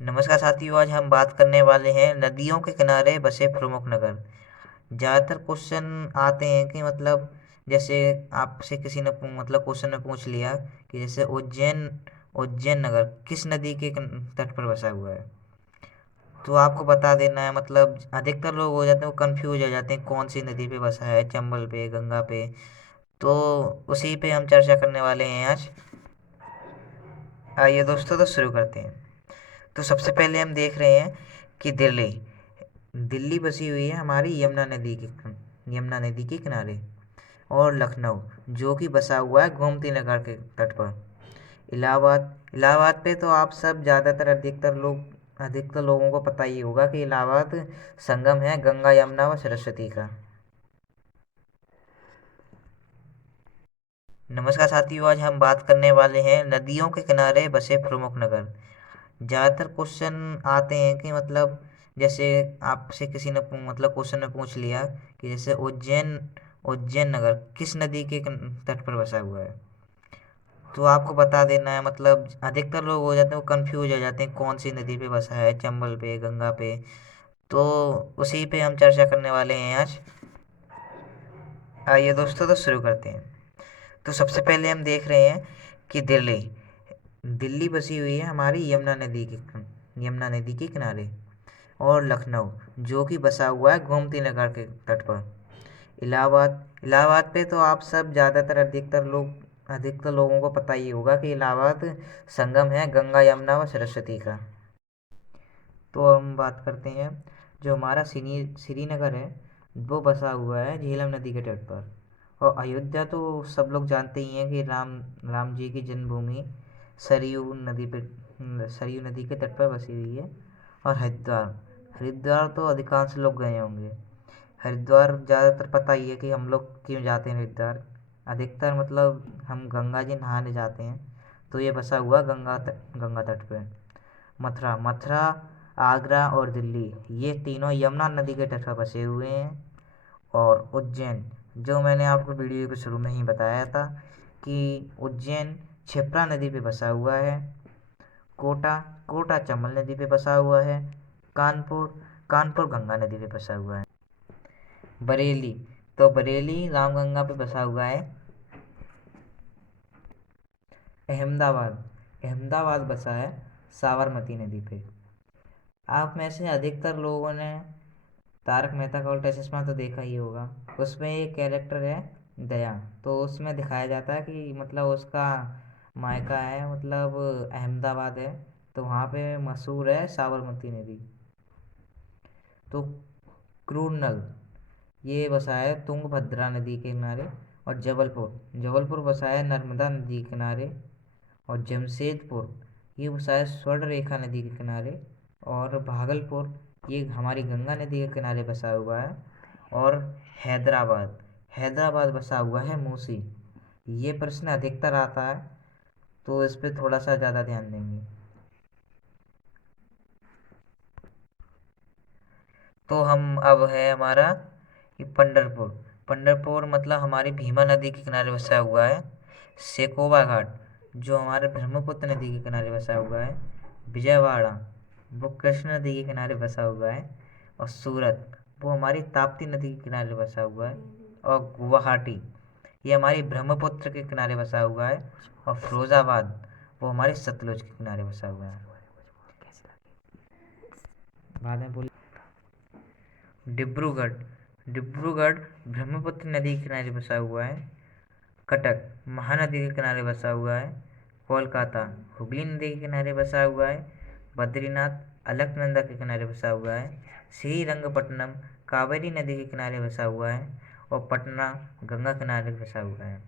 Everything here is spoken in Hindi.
नमस्कार साथियों, आज हम बात करने वाले हैं नदियों के किनारे बसे प्रमुख नगर। ज़्यादातर क्वेश्चन आते हैं कि मतलब जैसे आपसे किसी ने क्वेश्चन में पूछ लिया कि जैसे उज्जैन उज्जैन नगर किस नदी के तट पर बसा हुआ है। तो आपको बता देना है, मतलब अधिकतर लोग हो जाते हैं, वो कंफ्यूज हो जाते हैं कौन सी नदी पे बसा है, चंबल पे, गंगा पे। तो उसी पे हम चर्चा करने वाले हैं आज। आइए दोस्तों, तो शुरू करते हैं। तो सबसे पहले हम देख रहे हैं कि दिल्ली दिल्ली बसी हुई है हमारी यमुना नदी के किनारे। और लखनऊ जो कि बसा हुआ है गोमती नगर के तट पर। इलाहाबाद इलाहाबाद पे तो आप सब ज़्यादातर अधिकतर लोगों को पता ही होगा कि इलाहाबाद संगम है गंगा, यमुना व सरस्वती का। नमस्कार साथियों, आज हम बात करने वाले हैं नदियों के किनारे बसे प्रमुख नगर। ज़्यादातर क्वेश्चन आते हैं कि मतलब जैसे आपसे किसी ने क्वेश्चन में पूछ लिया कि जैसे उज्जैन नगर किस नदी के तट पर बसा हुआ है। तो आपको बता देना है, मतलब अधिकतर लोग हो जाते हैं, वो कंफ्यूज हो जाते हैं कौन सी नदी पे बसा है, चंबल पे, गंगा पे। तो उसी पे हम चर्चा करने वाले हैं आज। आइए दोस्तों, तो शुरू करते हैं। तो सबसे पहले हम देख रहे हैं कि दिल्ली बसी हुई है हमारी यमुना नदी के किनारे। और लखनऊ जो कि बसा हुआ है गोमती नगर के तट पर। इलाहाबाद पे तो आप सब ज़्यादातर अधिकतर लोगों को पता ही होगा कि इलाहाबाद संगम है गंगा, यमुना व सरस्वती का। तो हम बात करते हैं, जो हमारा श्रीनगर है वो बसा हुआ है झेलम नदी के तट पर। और अयोध्या तो सब लोग जानते ही हैं कि राम जी की जन्मभूमि सरयू नदी के तट पर बसी हुई है। और हरिद्वार हरिद्वार तो अधिकांश लोग गए होंगे। हरिद्वार ज़्यादातर पता ही है कि हम लोग क्यों जाते हैं हरिद्वार। अधिकतर मतलब हम गंगा जी नहाने जाते हैं। तो ये बसा हुआ गंगा तट पे। मथुरा, आगरा और दिल्ली ये तीनों यमुना नदी के तट पर बसे हुए हैं। और उज्जैन, जो मैंने आपको वीडियो के शुरू में ही बताया था कि उज्जैन क्षिप्रा नदी पे बसा हुआ है। कोटा कोटा चंबल नदी पे बसा हुआ है। कानपुर कानपुर गंगा नदी पे बसा हुआ है। बरेली तो बरेली रामगंगा पे बसा हुआ है। अहमदाबाद अहमदाबाद बसा है साबरमती नदी पे। आप में से अधिकतर लोगों ने तारक मेहता का उल्टा चश्मा तो देखा ही होगा। उसमें एक कैरेक्टर है दया। तो उसमें दिखाया जाता है कि मतलब उसका मायका है, मतलब अहमदाबाद है। तो वहाँ पे मशहूर है साबरमती नदी। तो क्रूरनल ये बसा है तुंगभद्रा नदी के किनारे। और जबलपुर जबलपुर बसा है नर्मदा नदी के किनारे। और जमशेदपुर ये बसा है स्वर्ण रेखा नदी के किनारे। और भागलपुर ये हमारी गंगा नदी के किनारे बसा हुआ है। और हैदराबाद हैदराबाद बसा हुआ है मूसी। ये प्रश्न अधिकतर आता है, तो इस पे थोड़ा सा ज़्यादा ध्यान देंगे। तो हम अब है हमारा कि पंढरपुर पंढरपुर मतलब हमारी भीमा नदी के किनारे बसा हुआ है। सेकोवा घाट जो हमारे ब्रह्मपुत्र नदी के किनारे बसा हुआ है। विजयवाड़ा वो कृष्ण नदी के किनारे बसा हुआ है। और सूरत वो हमारी ताप्ती नदी के किनारे बसा हुआ है। और गुवाहाटी ये हमारी ब्रह्मपुत्र के किनारे बसा हुआ है। और फिरोजाबाद वो हमारे सतलुज के किनारे बसा हुआ है। बाद में बोल डिब्रूगढ़ डिब्रूगढ़ ब्रह्मपुत्र नदी के किनारे बसा हुआ है। कटक महानदी के किनारे बसा हुआ है। कोलकाता हुगली नदी के किनारे बसा हुआ है। बद्रीनाथ अलकनंदा के किनारे बसा हुआ है। श्रीरंगपट्टनम कावेरी नदी के किनारे बसा हुआ है। और पटना गंगा किनारे बसा हुआ है।